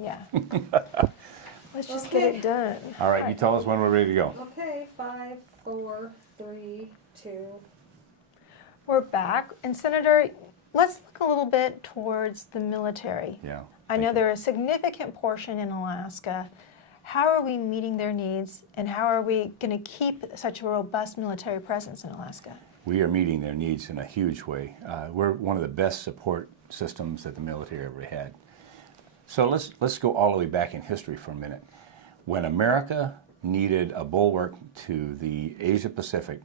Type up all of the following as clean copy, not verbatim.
Yeah. Let's just get it done. All right, you tell us when we're ready to go. Okay, 5, 4, 3, 2. We're back. And Senator, let's look a little bit towards the military. Yeah. I know they're a significant portion in Alaska. How are we meeting their needs, and how are we going to keep such a robust military presence in Alaska? We are meeting their needs in a huge way. We're one of the best support systems that the military ever had. So let's go all the way back in history for a minute. When America needed a bulwark to the Asia Pacific,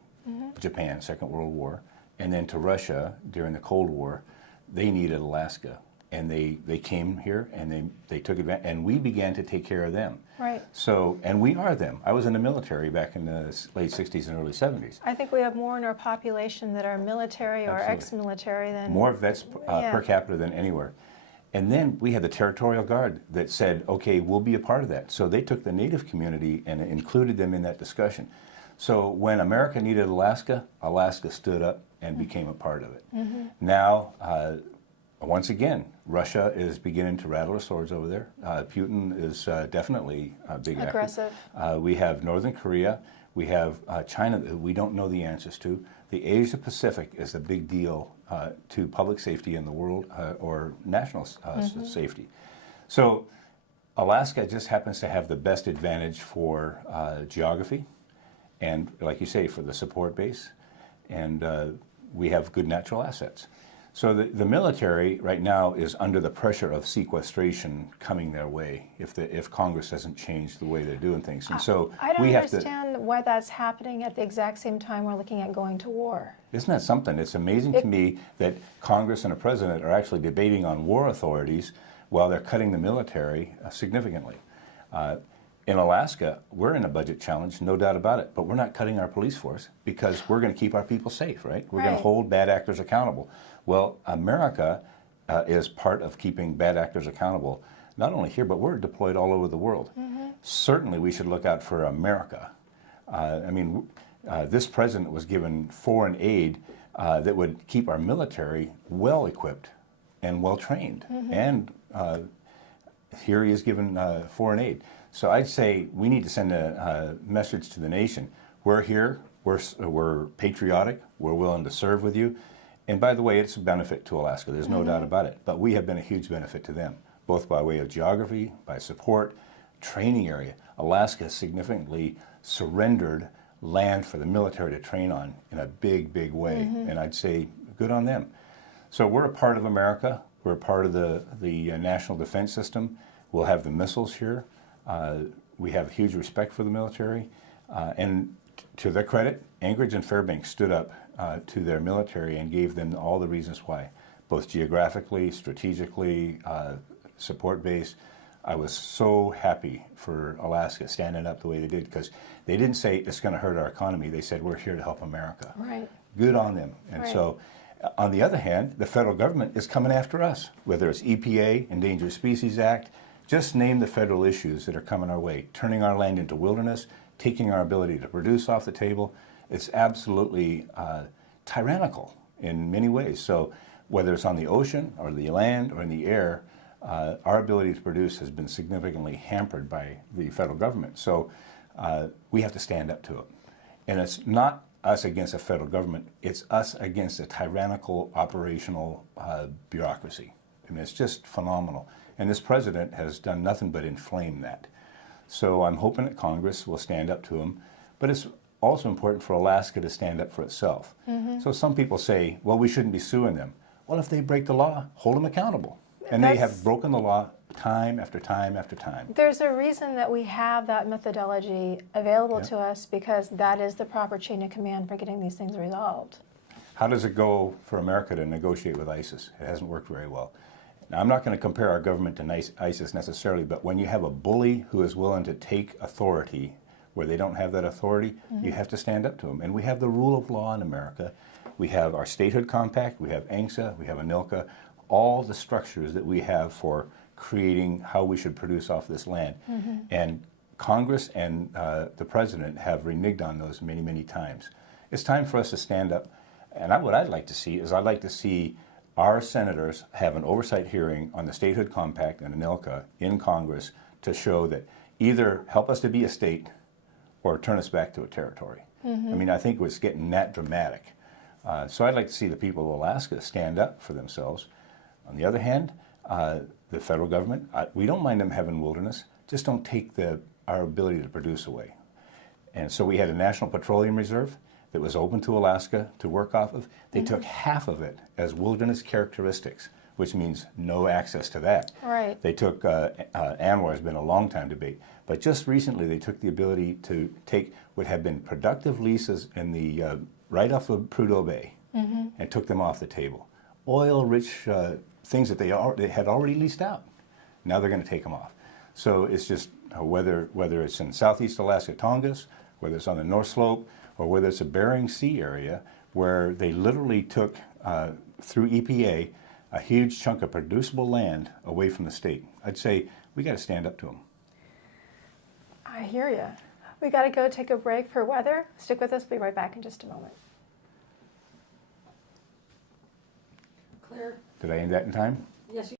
Japan, Second World War, and then to Russia during the Cold War, they needed Alaska. And they came here and they took advantage, and we began to take care of them. Right. So, and we are them. I was in the military back in the late 60s and early 70s. I think we have more in our population that are military or Absolutely. ex-military than... More vets per capita than anywhere. And then we had the Territorial Guard that said, okay, we'll be a part of that. So they took the Native community and included them in that discussion. So when America needed Alaska, Alaska stood up and became a part of it. Now, once again, Russia is beginning to rattle her swords over there. Putin is definitely a big aggressive. actor. We have Northern Korea. We have China that we don't know the answers to. The Asia Pacific is a big deal to public safety in the world or national safety. So Alaska just happens to have the best advantage for geography and, like you say, for the support base. And we have good natural assets. So the military right now is under the pressure of sequestration coming their way if Congress doesn't change the way they're doing things. And so I don't we have understand why that's happening at the exact same time we're looking at going to war. Isn't that something? It's amazing to me that Congress and a president are actually debating on war authorities while they're cutting the military significantly. In Alaska, we're in a budget challenge, no doubt about it, but we're not cutting our police force because we're going to keep our people safe, right? We're going to hold bad actors accountable. Well, America is part of keeping bad actors accountable, not only here, but we're deployed all over the world. Certainly, we should look out for America. This president was given foreign aid that would keep our military well equipped and well trained. And here he is given foreign aid. So I'd say we need to send a message to the nation. We're here, we're patriotic, we're willing to serve with you. And by the way, it's a benefit to Alaska, there's no doubt about it. But we have been a huge benefit to them, both by way of geography, by support, training area. Alaska significantly surrendered land for the military to train on in a big, big way. And I'd say good on them. So we're a part of America. We're a part of the national defense system. We'll have the missiles here. We have huge respect for the military. And to their credit, Anchorage and Fairbanks stood up to their military and gave them all the reasons why, both geographically, strategically, support base. I was so happy for Alaska standing up the way they did because they didn't say it's going to hurt our economy. They said we're here to help America. Right. Good on them. And so, on the other hand, the federal government is coming after us, whether it's EPA, Endangered Species Act. Just name the federal issues that are coming our way, turning our land into wilderness, taking our ability to produce off the table. It's absolutely tyrannical in many ways. So whether it's on the ocean or the land or in the air, our ability to produce has been significantly hampered by the federal government. So we have to stand up to it. And it's not us against the federal government, it's us against a tyrannical operational bureaucracy. I mean, it's just phenomenal. And this president has done nothing but inflame that. So I'm hoping that Congress will stand up to him. But it's also important for Alaska to stand up for itself. So some people say, well, we shouldn't be suing them. Well, if they break the law, hold them accountable. And they have broken the law time after time after time. There's a reason that we have that methodology available to us because that is the proper chain of command for getting these things resolved. How does it go for America to negotiate with ISIS? It hasn't worked very well. Now, I'm not going to compare our government to ISIS necessarily, but when you have a bully who is willing to take authority where they don't have that authority, you have to stand up to them. And we have the rule of law in America. We have our statehood compact, we have ANCSA, we have ANILCA, all the structures that we have for creating how we should produce off this land. And Congress and the President have reneged on those many, many times. It's time for us to stand up. And what I'd like to see is I'd like to see our senators have an oversight hearing on the Statehood Compact and ANILCA in Congress to show that either help us to be a state or turn us back to a territory. I mean, I think it's getting that dramatic. So I'd like to see the people of Alaska stand up for themselves. On the other hand, the federal government, we don't mind them having wilderness, just don't take our ability to produce away. And so we had a National Petroleum Reserve that was open to Alaska to work off of. They took half of it as wilderness characteristics, which means no access to that. Right. They took, ANWR has been a long time debate, but just recently they took the ability to take what had been productive leases in the, right off of Prudhoe Bay and took them off the table. Oil-rich things that they had already leased out. Now they're going to take them off. So it's just whether it's in southeast Alaska Tongass, whether it's on the North Slope, or whether it's a Bering Sea area where they literally took, through EPA, a huge chunk of producible land away from the state. I'd say we got to stand up to them. I hear you. We got to go take a break for weather. Stick with us. We'll be right back in just a moment. Claire? Did I end that in time? Yes,